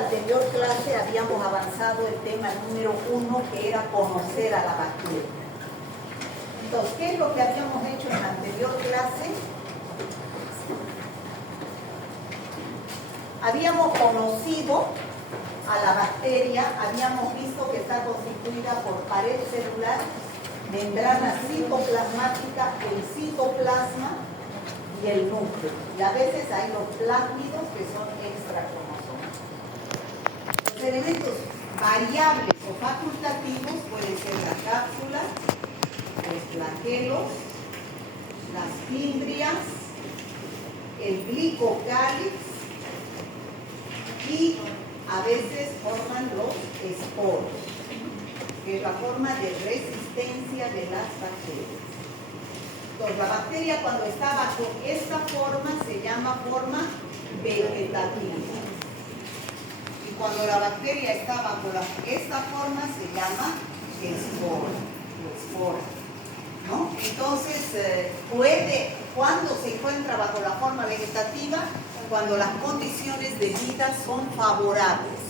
anterior clase habíamos avanzado el tema número 1, que era conocer a la bacteria. Entonces, ¿qué es lo que habíamos hecho en la anterior clase? Habíamos conocido a la bacteria, habíamos visto que está constituida por pared celular, membrana citoplasmática, el citoplasma y el núcleo. Y a veces hay los plásmidos que son extracromosomas. Los elementos variables o facultativos pueden ser la cápsula, los flagelos, las fimbrias, el glicocálix y a veces forman los esporos, que es la forma de resistencia de las bacterias. Entonces, la bacteria cuando está bajo esta forma se llama forma vegetativa. Y cuando la bacteria está bajo esta forma se llama espora. ¿No? Entonces, ¿cuándo se encuentra bajo la forma vegetativa? Cuando las condiciones de vida son favorables.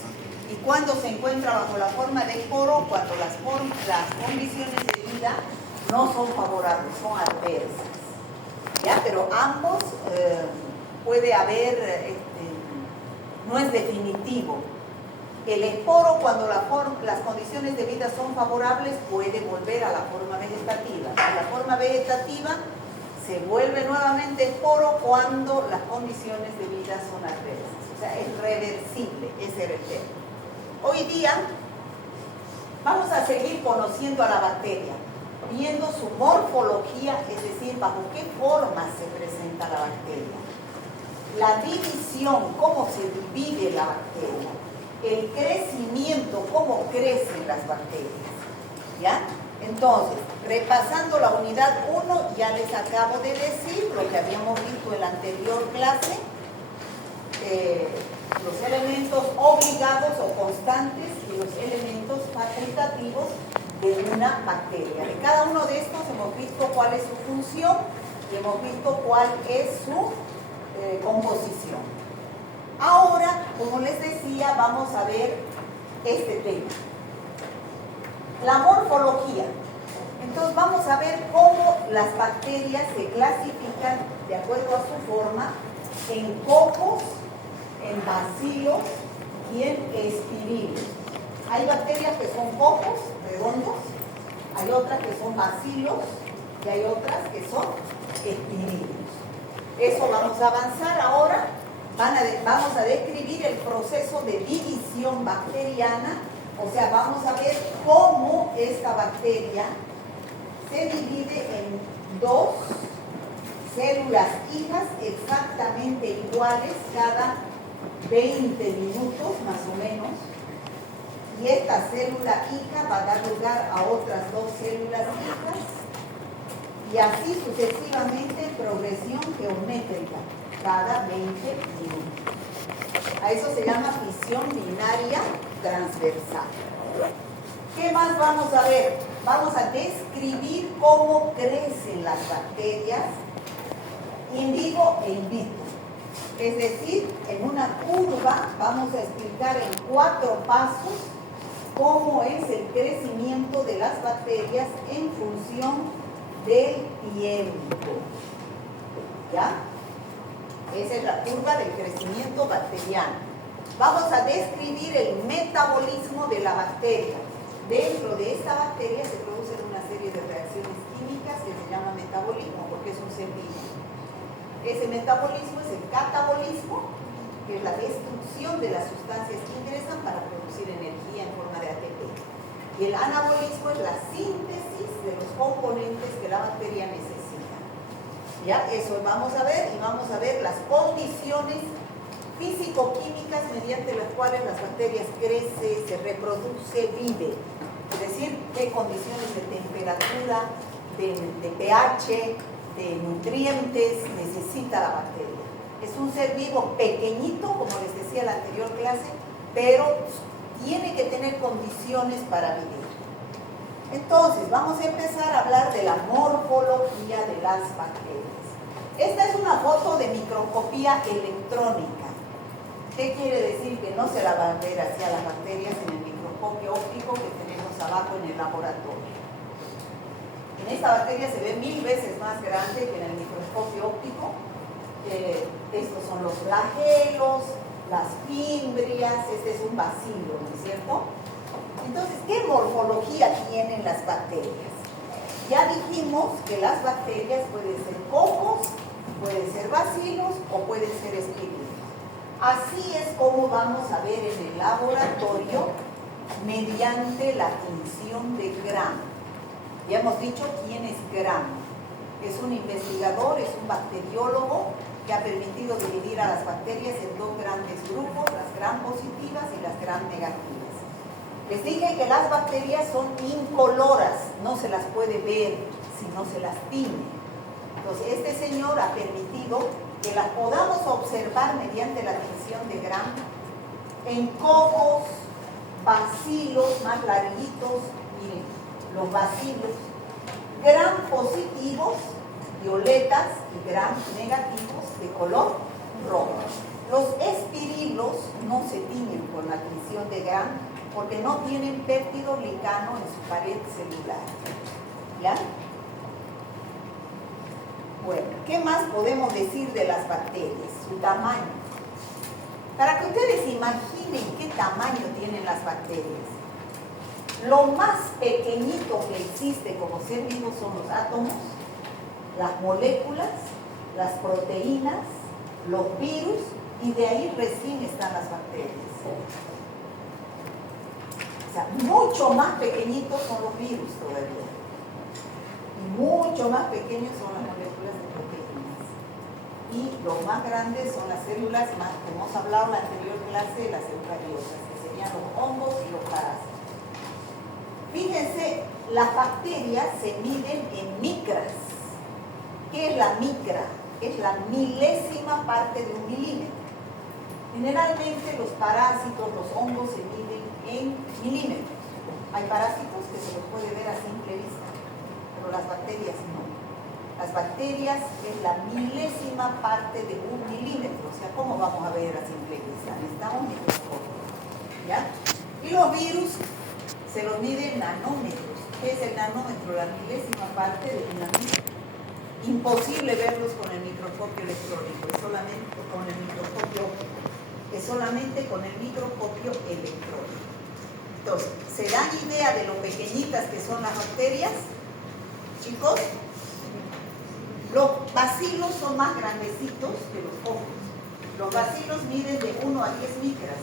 Y cuando se encuentra bajo la forma de esporo, cuando las condiciones de vida no son favorables, son adversas. ¿Ya? Pero ambos puede haber, no es definitivo. El esporo, cuando las condiciones de vida son favorables, puede volver a la forma vegetativa. La forma vegetativa se vuelve nuevamente esporo cuando las condiciones de vida son adversas. O sea, es reversible, ese era el tema. Hoy día vamos a seguir conociendo a la bacteria, viendo su morfología, es decir, bajo qué forma se presenta la bacteria. La división, cómo se divide la bacteria. El crecimiento, cómo crecen las bacterias. ¿Ya? Entonces, repasando la unidad 1, ya les acabo de decir lo que habíamos visto en la anterior clase, los elementos obligados o constantes y los elementos facultativos de una bacteria. De cada uno de estos hemos visto cuál es su función y hemos visto cuál es su composición. Ahora, como les decía, vamos a ver este tema. La morfología. Entonces vamos a ver cómo las bacterias se clasifican de acuerdo a su forma en cocos, en bacilos y en espirilos. Hay bacterias que son cocos redondos, hay otras que son bacilos y hay otras que son espirilos. Eso vamos a avanzar ahora. Vamos a describir el proceso de división bacteriana, o sea, vamos a ver cómo esta bacteria se divide en dos células hijas exactamente iguales cada 20 minutos más o menos, y esta célula hija va a dar lugar a otras dos células hijas, y así sucesivamente en progresión geométrica cada 20 minutos. A eso se llama fisión binaria transversal. ¿Qué más vamos a ver? Vamos a describir cómo crecen las bacterias in vivo e in vitro. Es decir, en una curva vamos a explicar en 4 pasos cómo es el crecimiento de las bacterias en función del tiempo. ¿Ya? Esa es la curva del crecimiento bacteriano. Vamos a describir el metabolismo de la bacteria. Dentro de esta bacteria se producen una serie de reacciones químicas que se llama metabolismo, porque es un ser vivo. Ese metabolismo es el catabolismo, que es la destrucción de las sustancias que ingresan para producir energía en forma de ATP. Y el anabolismo es la síntesis de los componentes que la bacteria necesita. ¿Ya? Eso vamos a ver, y vamos a ver las condiciones físico-químicas mediante las cuales las bacterias crecen, se reproduce, vive. Es decir, qué condiciones de temperatura, de pH, de nutrientes necesita la bacteria. Es un ser vivo pequeñito, como les decía en la anterior clase, pero tiene que tener condiciones para vivir. Entonces, vamos a empezar a hablar de la morfología de las bacterias. Esta es una foto de microscopía electrónica. ¿Qué quiere decir? Que no se la van a ver hacia las bacterias en el microscopio óptico que tenemos abajo en el laboratorio. En esta bacteria se ve 1000 veces más grande que en el microscopio óptico. Estos son los flagelos, las fimbrias, este es un bacilo, ¿no es cierto? Entonces, ¿qué morfología tienen las bacterias? Ya dijimos que las bacterias pueden ser cocos, pueden ser bacilos o pueden ser espíritus. Así es como vamos a ver en el laboratorio mediante la tinción de Gram. Ya hemos dicho quién es Gram. Es un investigador, es un bacteriólogo que ha permitido dividir a las bacterias en dos grandes grupos, las Gram positivas y las Gram negativas. Les dije que las bacterias son incoloras, no se las puede ver si no se las tiñe. Entonces, este señor ha permitido que las podamos observar mediante la tinción de Gram en cocos, bacilos más larguitos, miren, los bacilos, Gram positivos, violetas, y Gram negativos de color rojo. Los espirilos no se tiñen con la tinción de Gram porque no tienen péptido glicano en su pared celular. ¿Ya? Bueno, ¿qué más podemos decir de las bacterias? Su tamaño. Para que ustedes imaginen qué tamaño tienen las bacterias. Lo más pequeñito que existe como ser vivo son los átomos, las moléculas, las proteínas, los virus, y de ahí recién están las bacterias. O sea, mucho más pequeñitos son los virus todavía. Y mucho más pequeños son las moléculas de proteínas. Y los más grandes son las células, más, como hemos hablado en la anterior clase, las eucariotas, que serían los hongos y los parásitos. Fíjense, las bacterias se miden en micras. ¿Qué es la micra? Es la milésima parte de un milímetro. Generalmente los parásitos, los hongos se miden en milímetros. Hay parásitos que se los puede ver a simple vista, pero las bacterias no. Las bacterias es la milésima parte de un milímetro. O sea, ¿cómo vamos a ver a simple vista? Necesitamos microscopio. ¿Ya? Y los virus se los mide en nanómetros. ¿Qué es el nanómetro? La milésima parte de un nanómetro. Imposible verlos con el microscopio electrónico, es solamente con el microscopio óptico, es solamente con el microscopio electrónico. Entonces, ¿se dan idea de lo pequeñitas que son las bacterias? Chicos, los bacilos son más grandecitos que los cocos. Los bacilos miden de 1 a 10 micras.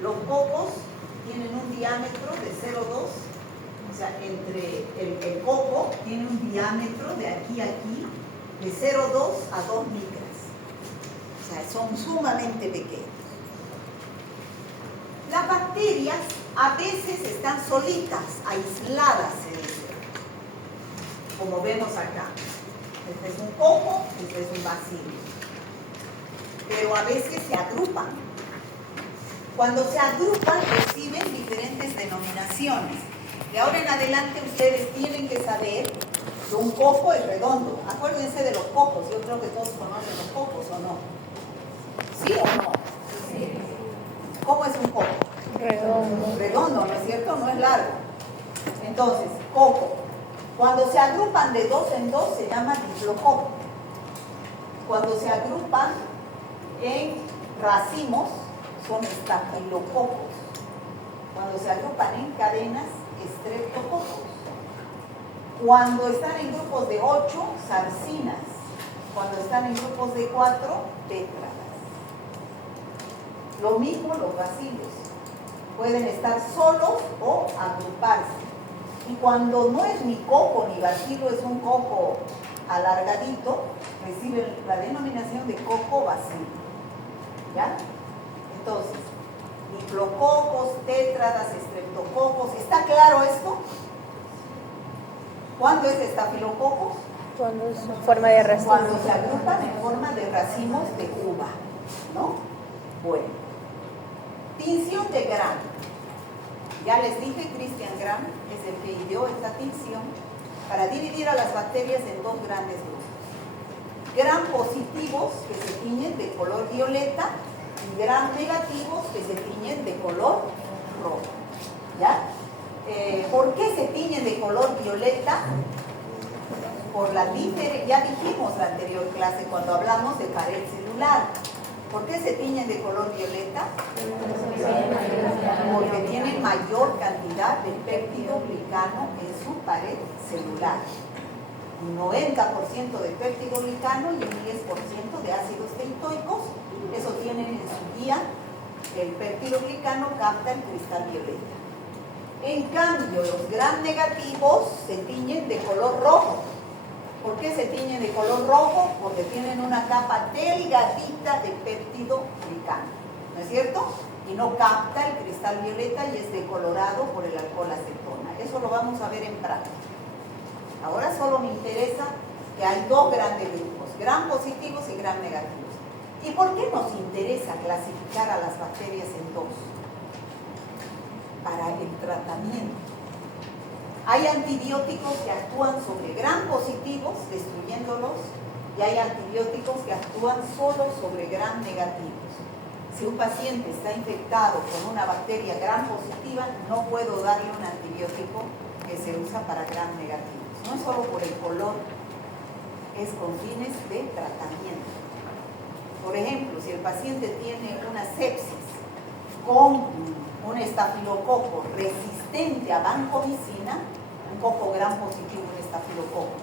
Los cocos tienen un diámetro de 0,2. O sea, entre el coco tiene un diámetro de aquí a aquí de 0,2 a 2 micras. O sea, son sumamente pequeños. Las bacterias a veces están solitas, aisladas, se dice, como vemos acá. Este es un coco, este es un bacilo. Pero a veces se agrupan. Cuando se agrupan reciben diferentes denominaciones. De ahora en adelante ustedes tienen que saber que un coco es redondo. Acuérdense de los cocos, yo creo que todos conocen los cocos, ¿o no? ¿Sí o no? Sí. ¿Cómo es un coco? Redondo. Redondo, ¿no es cierto? No es largo. Entonces, coco. Cuando se agrupan de dos en dos se llama diplococo. Cuando se agrupan en racimos son estafilococos. Cuando se agrupan en cadenas, estreptococos. Cuando están en grupos de 8, sarcinas. Cuando están en grupos de 4, tétradas. Lo mismo los bacilos. Pueden estar solos o agruparse. Y cuando no es ni coco ni bacilo, es un coco alargadito, recibe la denominación de coco bacilo. ¿Ya? Entonces, diplococos, tétradas, estreptococos. ¿Está claro esto? ¿Cuándo es estafilococos? Cuando es en forma de racimo. Cuando se agrupan en forma de racimos de uva, ¿no? Bueno, tinción de Gram. Ya les dije, Christian Gram es el que ideó esta tinción para dividir a las bacterias en dos grandes grupos. Gram positivos, que se tiñen de color violeta, y gram negativos que se tiñen de color rojo. ¿Ya? ¿Por qué se tiñen de color violeta? Por la diferencia, ya dijimos la anterior clase cuando hablamos de pared celular. ¿Por qué se tiñen de color violeta? Porque tienen mayor cantidad de péptidoglicano en su pared celular. Un 90% de péptidoglicano y un 10% de ácidos teitoicos. Eso tienen en su guía. El péptidoglicano capta el cristal violeta. En cambio, los gram negativos se tiñen de color rojo. ¿Por qué se tiñen de color rojo? Porque tienen una capa delgadita de péptidoglicano, ¿no es cierto? Y no capta el cristal violeta y es decolorado por el alcohol acetona. Eso lo vamos a ver en práctica. Ahora solo me interesa que hay dos grandes grupos, gram positivos y gram negativos. ¿Y por qué nos interesa clasificar a las bacterias en dos? Para el tratamiento. Hay antibióticos que actúan sobre gram positivos, destruyéndolos, y hay antibióticos que actúan solo sobre gram negativos. Si un paciente está infectado con una bacteria gram positiva, no puedo darle un antibiótico que se usa para gram negativos. No es solo por el color, es con fines de tratamiento. Por ejemplo, si el paciente tiene una sepsis con un estafilococo resistente a vancomicina, un coco gram positivo en estafilococo.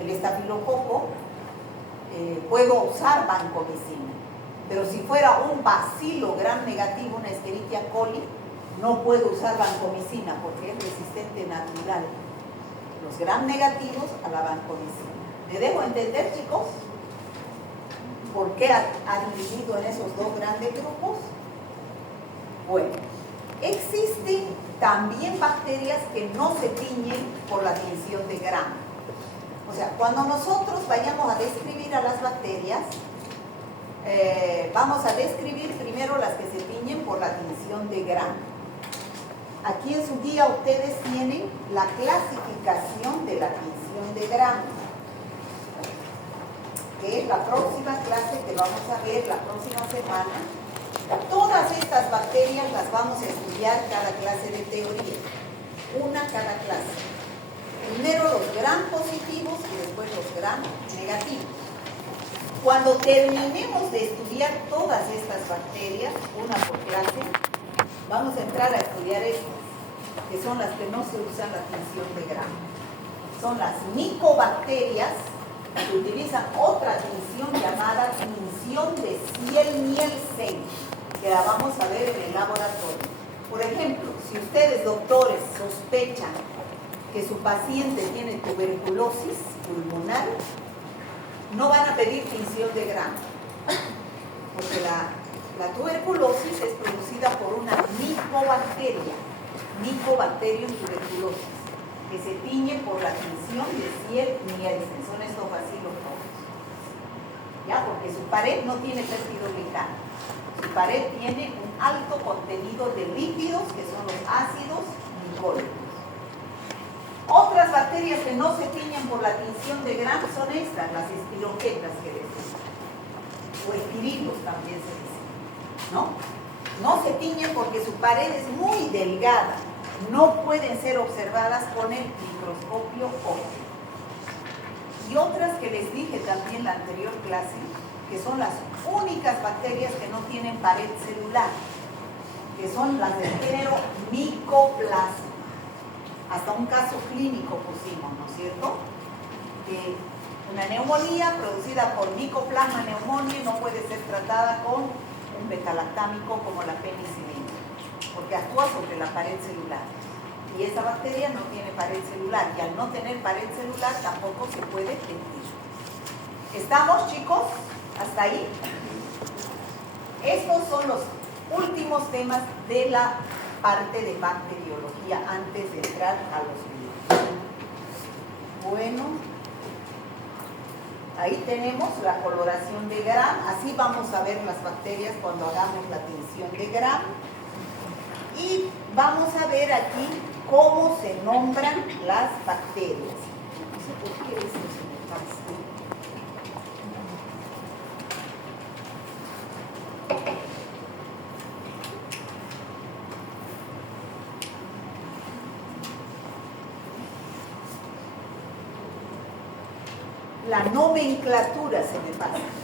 El estafilococo puedo usar vancomicina, pero si fuera un bacilo gram negativo, una Escherichia coli, no puedo usar vancomicina porque es resistente natural. Los gram negativos a la vancomicina. ¿Me dejo entender, chicos? ¿Por qué ha dividido en esos dos grandes grupos? Bueno, existen también bacterias que no se tiñen por la tinción de gram. O sea, cuando nosotros vayamos a describir a las bacterias, vamos a describir primero las que se tiñen por la tinción de gram. Aquí en su guía ustedes tienen la clasificación de la tinción de gram, que es la próxima clase que vamos a ver la próxima semana. Todas estas bacterias las vamos a estudiar cada clase de teoría, una cada clase. Primero los gram positivos y después los gram negativos. Cuando terminemos de estudiar todas estas bacterias, una por clase, vamos a entrar a estudiar estas, que son las que no se usan la tinción de gram. Son las micobacterias, que utilizan otra tinción llamada tinción de Ciel-Nielsen, que la vamos a ver en el laboratorio. Por ejemplo, si ustedes, doctores, sospechan que su paciente tiene tuberculosis pulmonar, no van a pedir tinción de gram, porque la tuberculosis es producida por una micobacteria, Mycobacterium tuberculosis, que se tiñe por la tinción de Ciel-Nielsen. Son estos bacilos rojos. ¿Ya? Porque su pared no tiene péptidoglicano. Su pared tiene un alto contenido de lípidos, que son los ácidos glicólicos. Otras bacterias que no se tiñen por la tinción de gram son estas, las espiroquetas que les digo. O espirilos también se dice, ¿no? No se tiñen porque su pared es muy delgada. No pueden ser observadas con el microscopio óptico. Y otras que les dije también en la anterior clase, que son las únicas bacterias que no tienen pared celular, que son las del género Mycoplasma. Hasta un caso clínico pusimos, ¿no es cierto? Que una neumonía producida por Mycoplasma pneumoniae no puede ser tratada con un betalactámico como la penicilina, porque actúa sobre la pared celular. Y esa bacteria no tiene pared celular, y al no tener pared celular tampoco se puede emitir. ¿Estamos, chicos? ¿Hasta ahí? Estos son los últimos temas de la parte de bacteriología antes de entrar a los virus. Bueno, ahí tenemos la coloración de gram. Así vamos a ver las bacterias cuando hagamos la tinción de gram. Y vamos a ver aquí cómo se nombran las bacterias. No sé por qué esto se me pasa. la nomenclatura se me pasa.